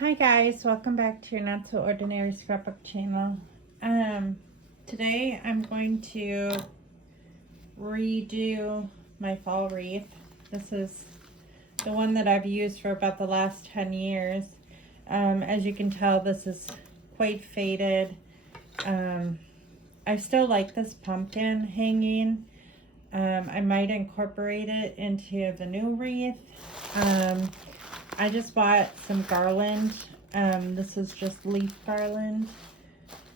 Hi guys, welcome back to your Not So Ordinary Scrapbook channel. Today I'm going to redo my fall wreath. This is the one that I've used for about the last 10 years. As you can tell, this is quite faded. I still like this pumpkin hanging. I might incorporate it into the new wreath. I just bought some garland. This is just leaf garland.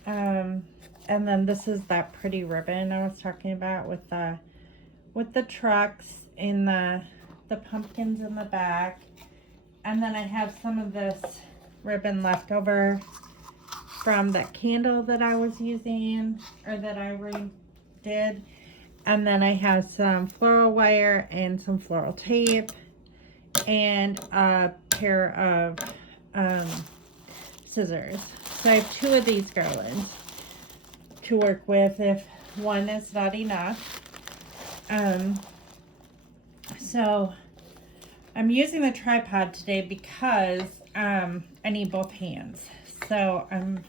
And then this is that pretty ribbon I was talking about with the trucks and the pumpkins in the back. And then I have some of this ribbon left over from that candle that I was using, or that I redid. And then I have some floral wire and some floral tape and a pair of scissors. So I have two of these garlands to work with if one is not enough. So I'm using the tripod today because I need both hands. So I'm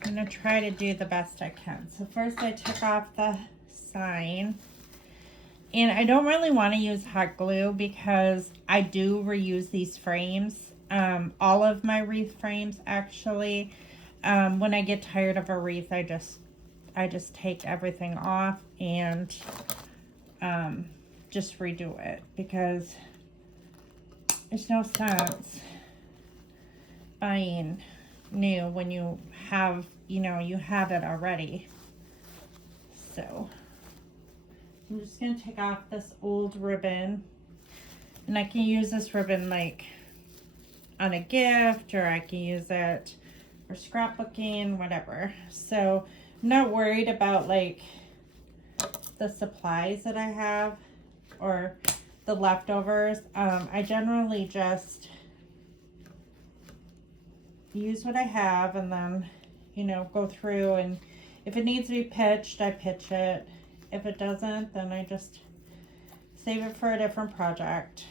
gonna try to do the best I can. So first I took off the sign. And I don't really want to use hot glue because I do reuse these frames. All of my wreath frames, actually. When I get tired of a wreath, I just take everything off and just redo it, because there's no sense buying new when you have, you have it already. So I'm just going to take off this old ribbon, and I can use this ribbon like on a gift, or I can use it for scrapbooking, whatever. So I'm not worried about like the supplies that I have or the leftovers. I generally just use what I have and then, go through, and if it needs to be pitched, I pitch it. If it doesn't, then I just save it for a different project.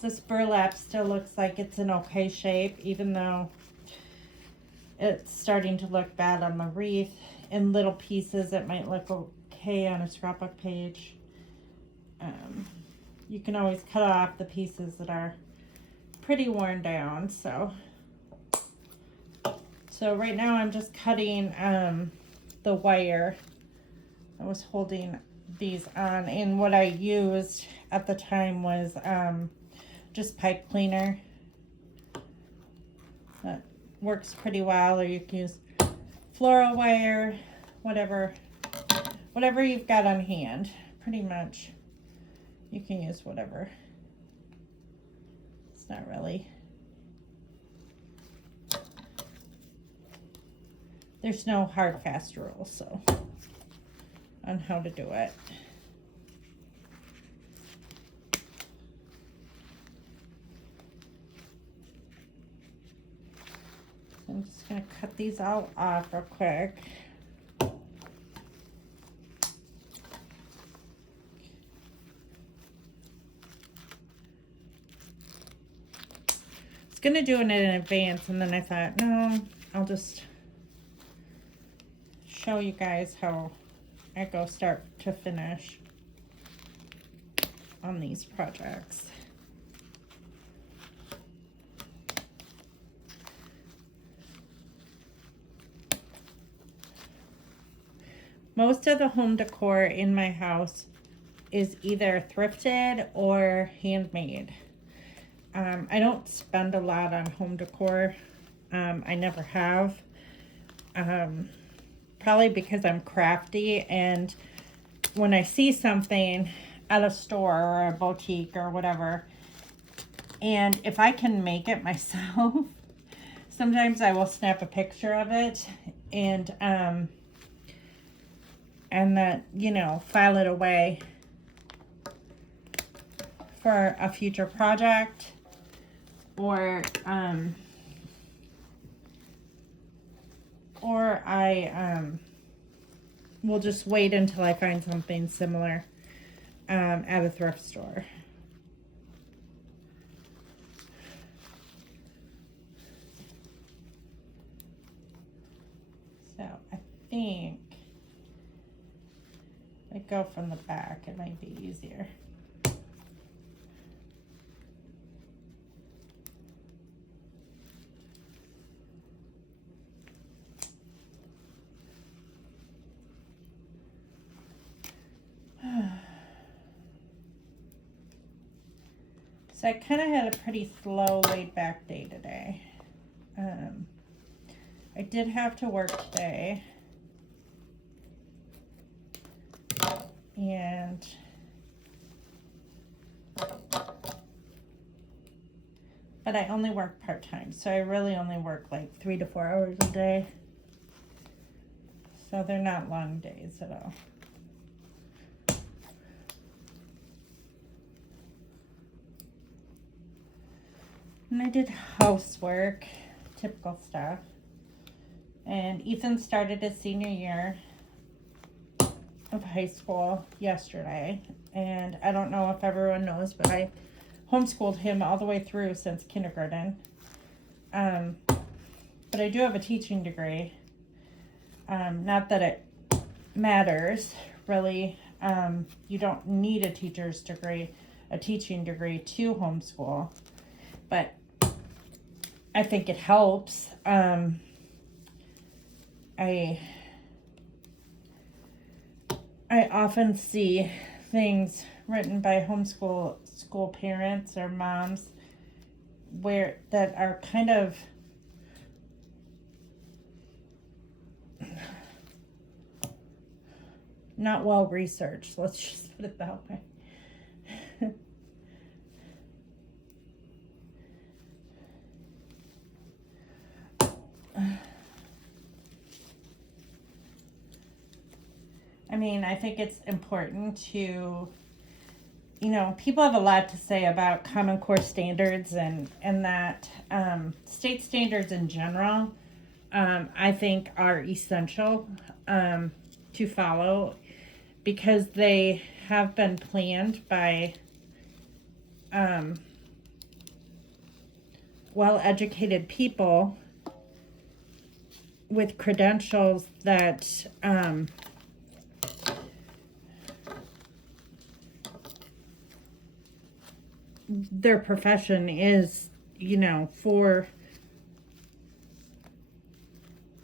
This burlap still looks like it's in okay shape, even though it's starting to look bad on the wreath. In little pieces, it might look okay on a scrapbook page. You can always cut off the pieces that are pretty worn down, So right now I'm just cutting the wire I was holding these on, and what I used at the time was just pipe cleaner. That works pretty well, or you can use floral wire, whatever you've got on hand. Pretty much you can use whatever. It's not really, there's no hard fast rule on how to do it. I'm just going to cut these all off real quick. I was going to do it in advance, and then I thought, no, I'll just show you guys how I go start to finish on these projects. Most of the home decor in my house is either thrifted or handmade. I don't spend a lot on home decor. I never have. Probably because I'm crafty, and when I see something at a store or a boutique or whatever, and if I can make it myself, sometimes I will snap a picture of it and then, file it away for a future project, or I will just wait until I find something similar at a thrift store. think I go from the back, it might be easier. So I kind of had a pretty slow, laid-back day today. I did have to work today. And but I only work part-time, so I really only work like 3 to 4 hours a day. So they're not long days at all. And I did housework, typical stuff. And Ethan started his senior year of high school yesterday. And I don't know if everyone knows, but I homeschooled him all the way through since kindergarten. But I do have a teaching degree. Not that it matters, really. You don't need a teacher's degree, a teaching degree to homeschool. But I think it helps. I often see things written by school parents or moms that are kind of not well researched. Let's just put it that way. I mean, I think it's important to, people have a lot to say about Common Core standards and that state standards in general, I think are essential to follow because they have been planned by well-educated people with credentials that their profession is,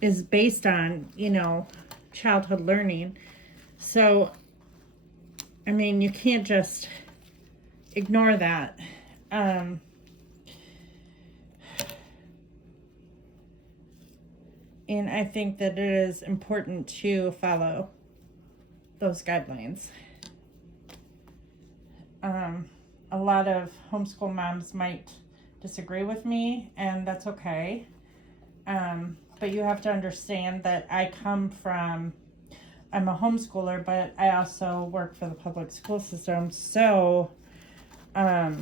is based on, childhood learning. So, I mean, you can't just ignore that. And I think that it is important to follow those guidelines. A lot of homeschool moms might disagree with me, and that's okay. But you have to understand that I'm a homeschooler, but I also work for the public school system, so, or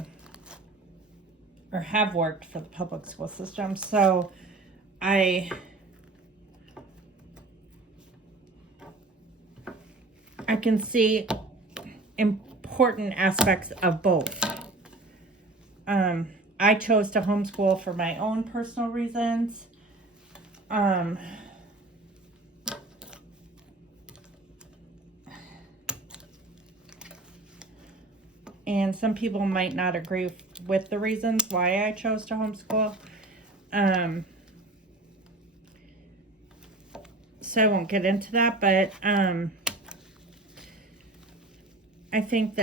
have worked for the public school system, so I can see important aspects of both. I chose to homeschool for my own personal reasons. And some people might not agree with the reasons why I chose to homeschool. So I won't get into that, but I think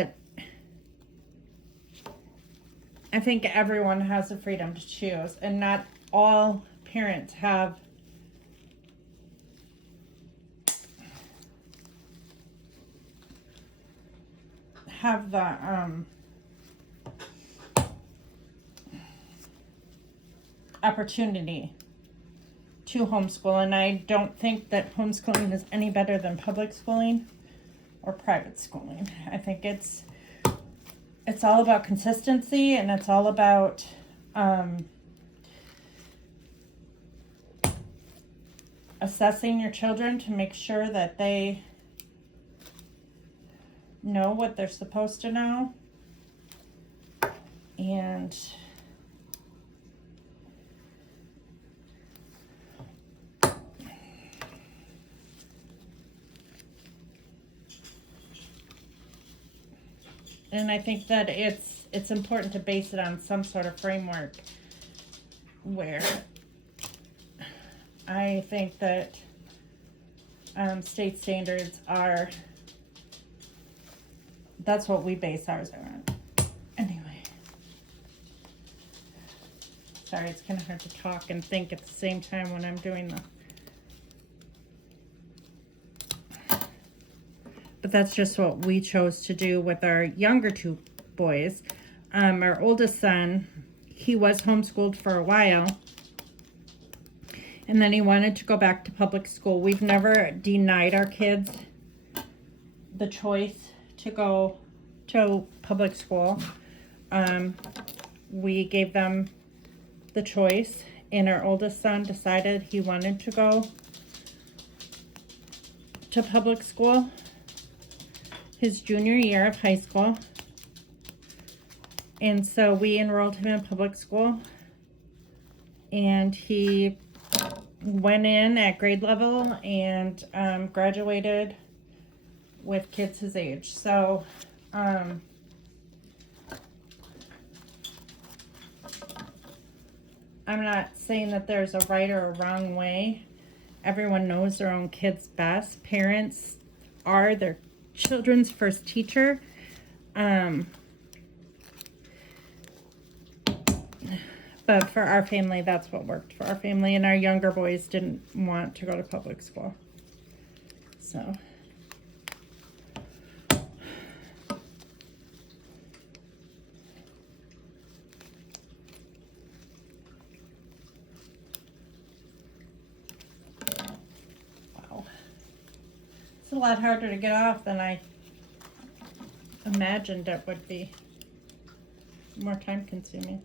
everyone has the freedom to choose, and not all parents have the opportunity to homeschool, and I don't think that homeschooling is any better than public schooling or private schooling. I think it's all about consistency, and it's all about assessing your children to make sure that they know what they're supposed to know. And And I think that it's important to base it on some sort of framework where I think that state standards are, that's what we base ours on. Anyway. Sorry, it's kind of hard to talk and think at the same time when I'm doing the... But that's just what we chose to do with our younger two boys. Our oldest son, he was homeschooled for a while. And then he wanted to go back to public school. We've never denied our kids the choice to go to public school. We gave them the choice, and our oldest son decided he wanted to go to public school his junior year of high school. And so we enrolled him in public school, and he went in at grade level and graduated with kids his age. So I'm not saying that there's a right or a wrong way. Everyone knows their own kids best. Parents are their children's first teacher. But for our family, that's what worked for our family. And our younger boys didn't want to go to public school. So... a lot harder to get off than I imagined it would be. More time consuming.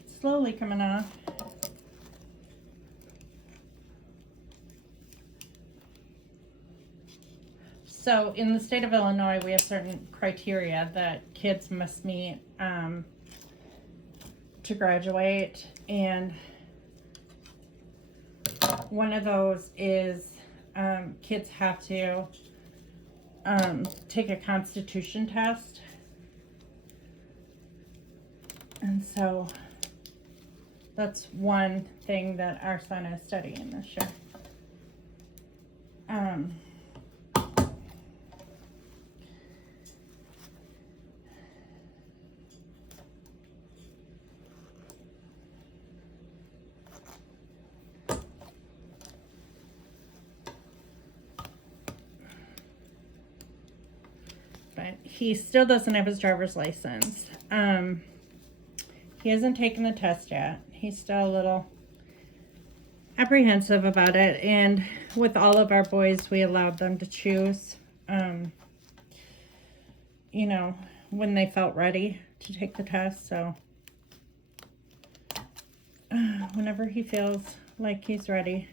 It's slowly coming off. So in the state of Illinois, we have certain criteria that kids must meet to graduate, and one of those is kids have to take a constitution test. And so that's one thing that our son is studying this year. But he still doesn't have his driver's license. He hasn't taken the test yet. He's still a little apprehensive about it. And with all of our boys, we allowed them to choose, you know, when they felt ready to take the test. So whenever he feels like he's ready,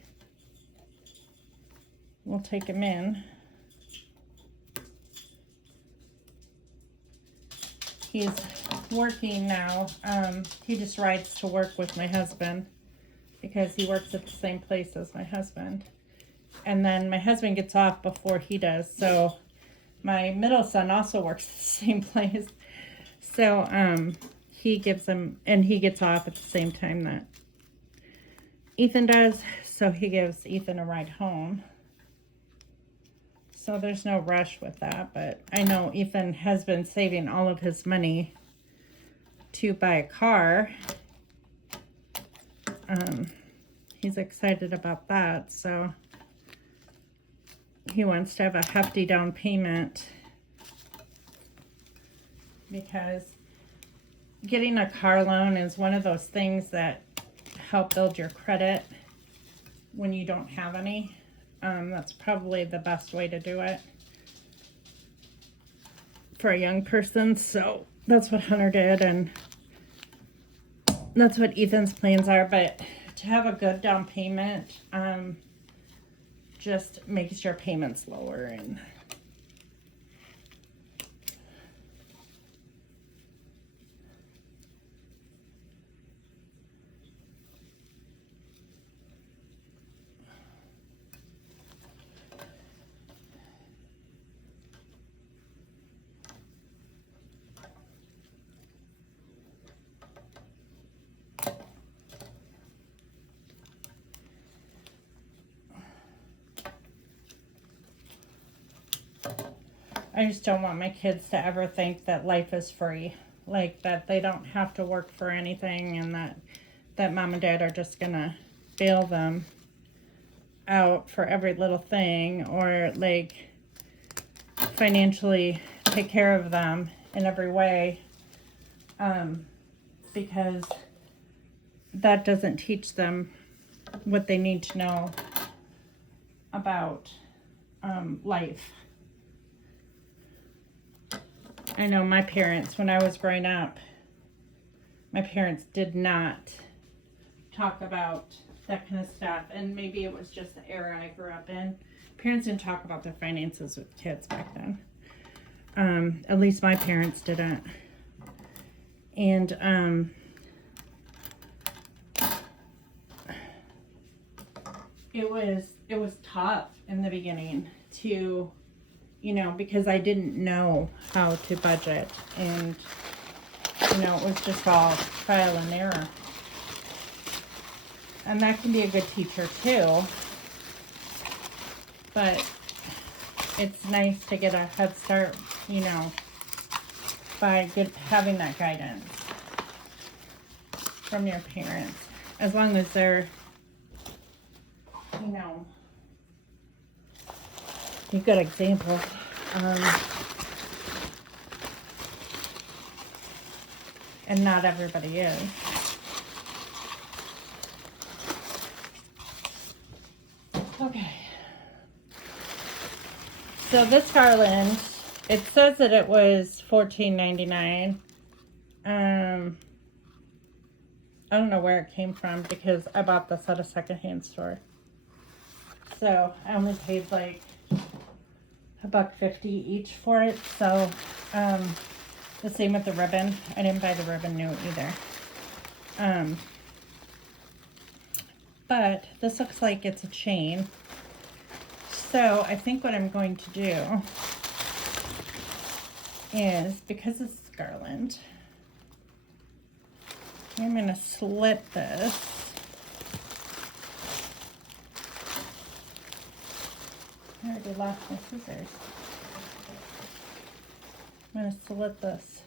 we'll take him in. He's working now. He just rides to work with my husband because he works at the same place as my husband. And then my husband gets off before he does. So my middle son also works at the same place. So he gives him, and he gets off at the same time that Ethan does. So he gives Ethan a ride home. So there's no rush with that, but I know Ethan has been saving all of his money to buy a car. He's excited about that, so he wants to have a hefty down payment because getting a car loan is one of those things that help build your credit when you don't have any. That's probably the best way to do it for a young person. So that's what Hunter did, and that's what Ethan's plans are. But to have a good down payment just makes your payments lower. And I just don't want my kids to ever think that life is free. Like that they don't have to work for anything, and that mom and dad are just gonna bail them out for every little thing, or like financially take care of them in every way, because that doesn't teach them what they need to know about life. I know my parents, when I was growing up, my parents did not talk about that kind of stuff, and maybe it was just the era I grew up in. Parents didn't talk about their finances with kids back then. At least my parents didn't. And it was tough in the beginning to, you know, because I didn't know how to budget, and you know, it was just all trial and error. And that can be a good teacher too. But it's nice to get a head start, you know, by having that guidance from your parents. As long as they're, you know, a good example. And not everybody is. Okay. So this garland, it says that it was $14.99. I don't know where it came from because I bought this at a secondhand store. So I only paid like $1.50 each for it. So the same with the ribbon. I didn't buy the ribbon new either. But this looks like it's a chain. So I think what I'm going to do is, because this is garland, I'm going to slit this. I already lost my scissors. I'm going to slit this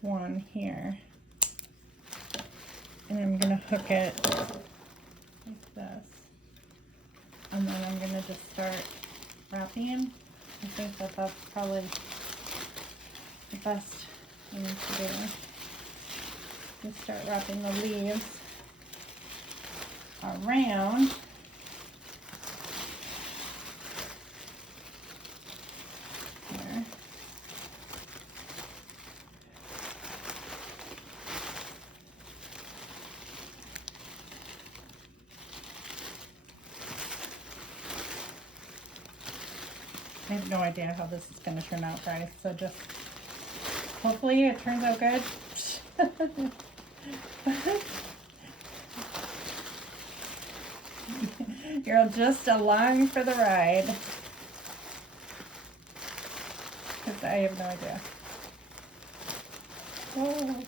one here. And I'm going to hook it like this. And then I'm going to just start wrapping. I think that that's probably the best thing to do. Just start wrapping the leaves around. Here. I have no idea how this is going to turn out, guys, so just hopefully it turns out good. You're just along for the ride, because I have no idea. Oh.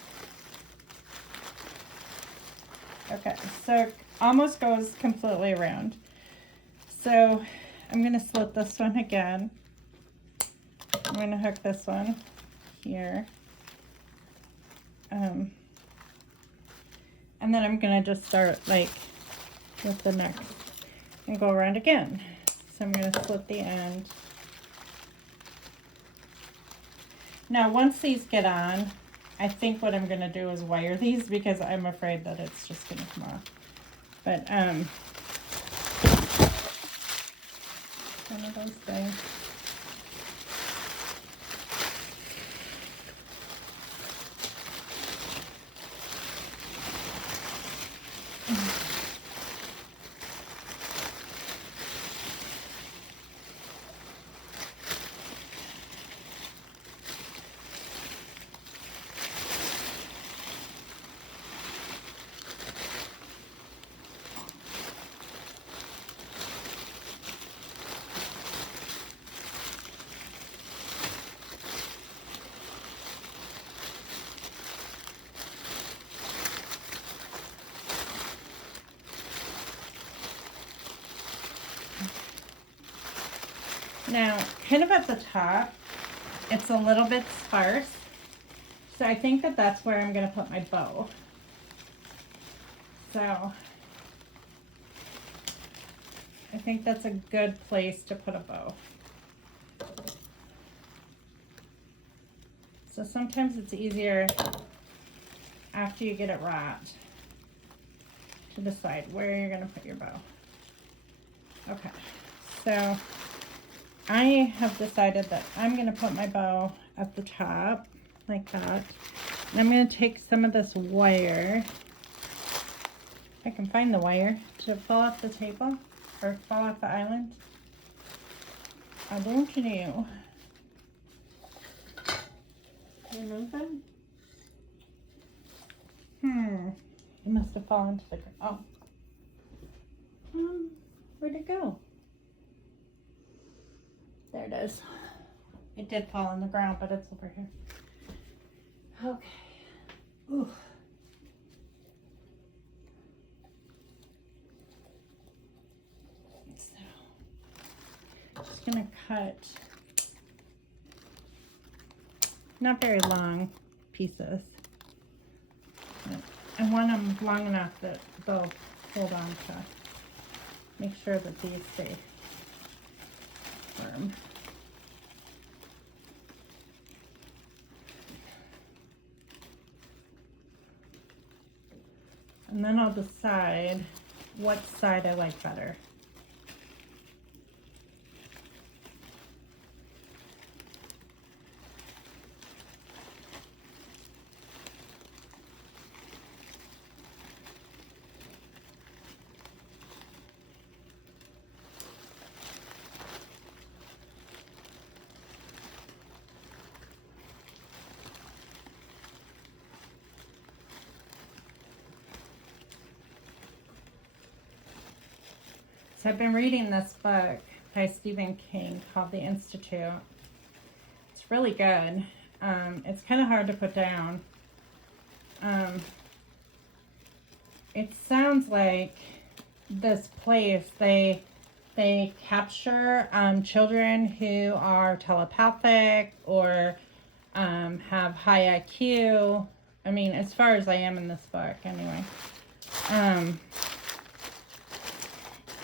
Okay, so it almost goes completely around. So I'm going to slit this one again. I'm going to hook this one here. And then I'm going to just start like with the next and go around again. So I'm going to slit the end. Now once these get on, I think what I'm going to do is wire these because I'm afraid that it's just going to come off. But one of those things. Now, kind of at the top, it's a little bit sparse. So I think that that's where I'm going to put my bow. So I think that's a good place to put a bow. So sometimes it's easier after you get it wrapped to decide where you're going to put your bow. Okay, so I have decided that I'm going to put my bow at the top like that. And I'm going to take some of this wire. If I can find the wire. Did it fall off the table or fall off the island? I don't know. Remove them? It must have fallen to the ground. Oh. Where'd it go? There it is. It did fall on the ground, but it's over here. Okay. Ooh. So, just gonna cut not very long pieces. But I want them long enough that they'll hold on to. Make sure that these stay firm. And then I'll decide what side I like better. So I've been reading this book by Stephen King called The Institute. It's really good. It's kind of hard to put down. It sounds like this place, they capture children who are telepathic or have high IQ. I mean, as far as I am in this book, anyway.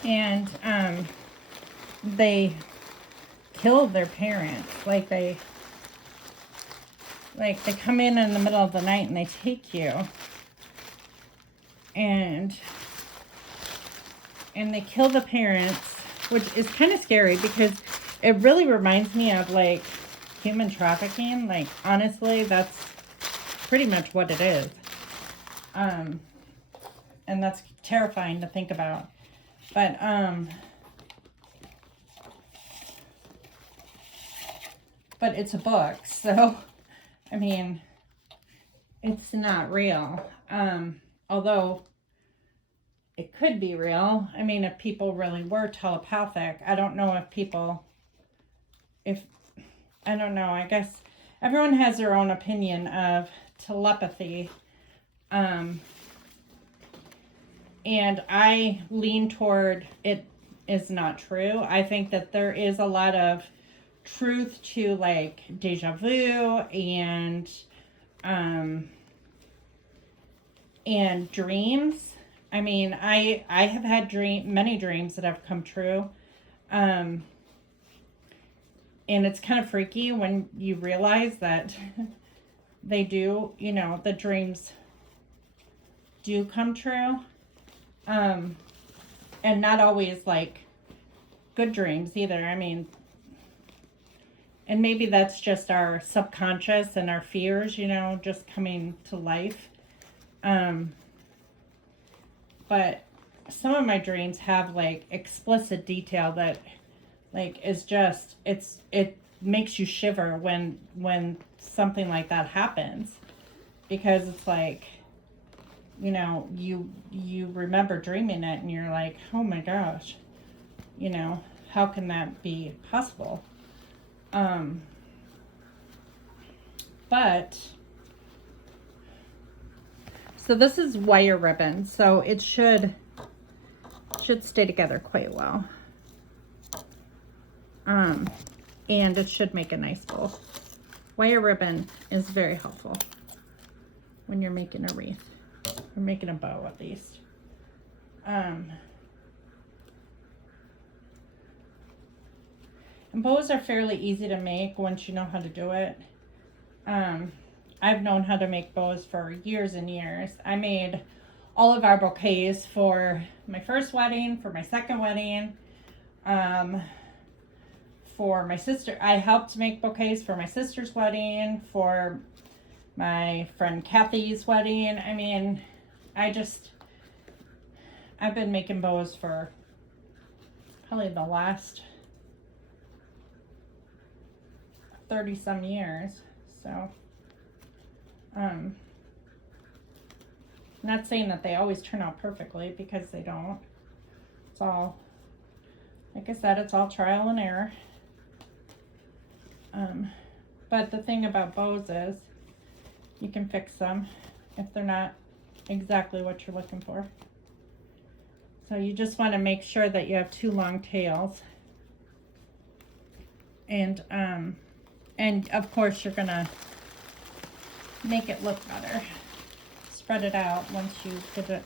And they kill their parents. Like they come in the middle of the night and they take you. And they kill the parents, which is kind of scary because it really reminds me of like human trafficking. Like honestly, that's pretty much what it is. And that's terrifying to think about. But it's a book, so I mean, it's not real. Although it could be real. I mean, if people really were telepathic, I don't know I don't know. I guess everyone has their own opinion of telepathy. And I lean toward it is not true. I think that there is a lot of truth to like deja vu and dreams. I mean, I have had many dreams that have come true. And it's kind of freaky when you realize that they do, the dreams do come true. And not always like good dreams either. I mean, and maybe that's just our subconscious and our fears, just coming to life. But some of my dreams have like explicit detail that like is just, it makes you shiver when something like that happens, because it's like, you remember dreaming it and you're like, oh my gosh, how can that be possible? But, so this is wire ribbon, so it should stay together quite well. And it should make a nice bow. Wire ribbon is very helpful when you're making a wreath, or making a bow at least. And bows are fairly easy to make once you know how to do it. I've known how to make bows for years and years. I made all of our bouquets for my first wedding, for my second wedding, for my sister. I helped make bouquets for my sister's wedding, for my friend Kathy's wedding. I mean, I've been making bows for probably the last 30 some years. So, not saying that they always turn out perfectly, because they don't. It's all, like I said, it's all trial and error. But the thing about bows is you can fix them if they're not exactly what you're looking for. So you just want to make sure that you have 2 long tails. And of course you're gonna make it look better. Spread it out once you get it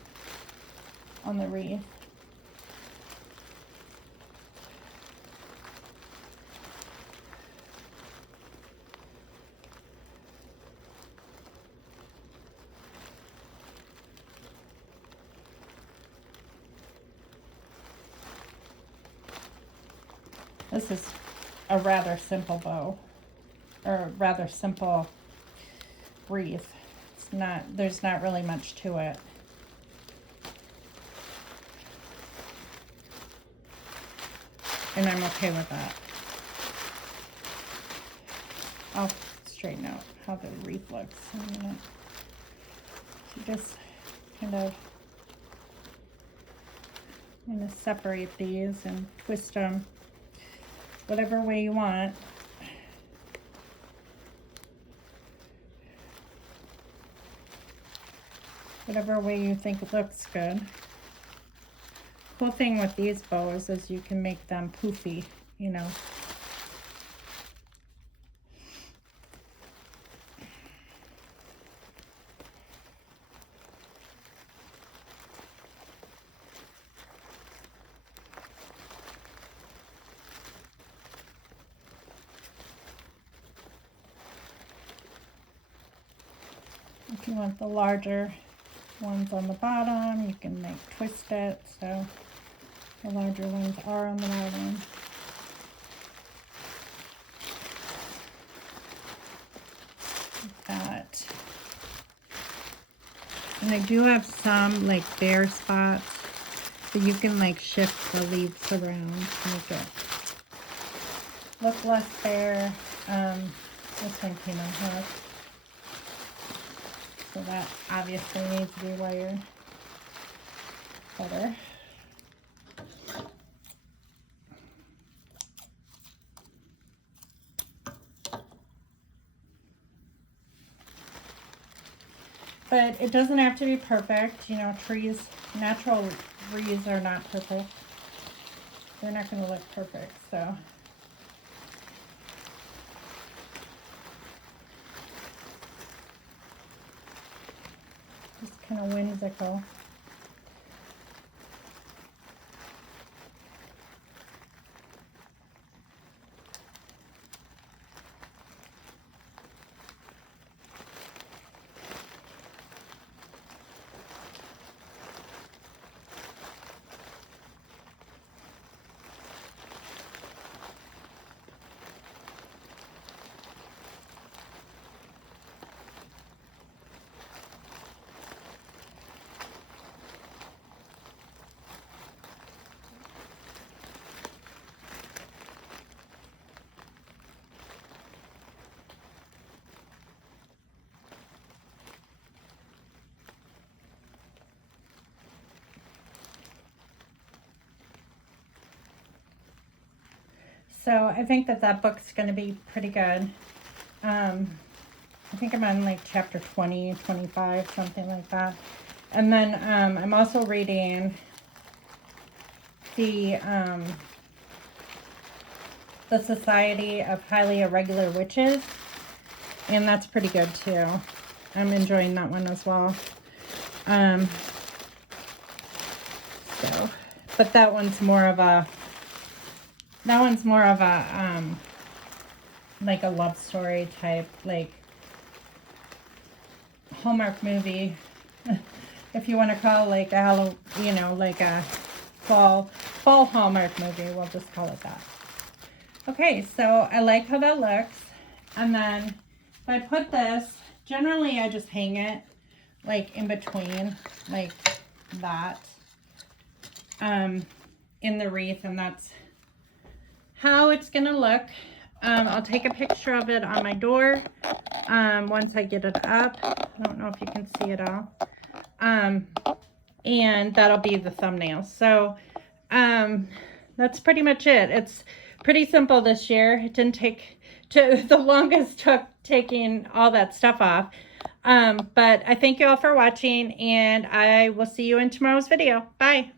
on the wreath. This is a rather simple bow, or a rather simple wreath. There's not really much to it. And I'm okay with that. I'll straighten out how the wreath looks in a minute. So just kind of, I'm going to separate these and twist them whatever way you want. Whatever way you think it looks good. Cool thing with these bows is you can make them poofy, you know. If you want the larger ones on the bottom, you can twist it so the larger ones are on the bottom. Like that. And I do have some like bare spots, so you can like shift the leaves around to make it look less bare. This one came unhooked. So that obviously needs to be wired better. But it doesn't have to be perfect. You know, natural wreaths are not perfect. They're not going to look perfect, so. Just kind of whimsical. So I think that book's going to be pretty good. I think I'm on like chapter 20, 25, something like that. And then I'm also reading the the Society of Highly Irregular Witches. And that's pretty good too. I'm enjoying that one as well. But that one's more of a, like a love story type, like Hallmark movie, if you want to call it, like a, you know, like a fall Hallmark movie. We'll just call it that. Okay, so I like how that looks. And then if I put this, generally I just hang it like in between, like that, in the wreath, and that's how it's gonna look. I'll take a picture of it on my door once I get it up. I don't know if you can see it all. And that'll be the thumbnail. So that's pretty much it. It's pretty simple this year. It didn't take the longest took taking all that stuff off. But I thank you all for watching, and I will see you in tomorrow's video. Bye.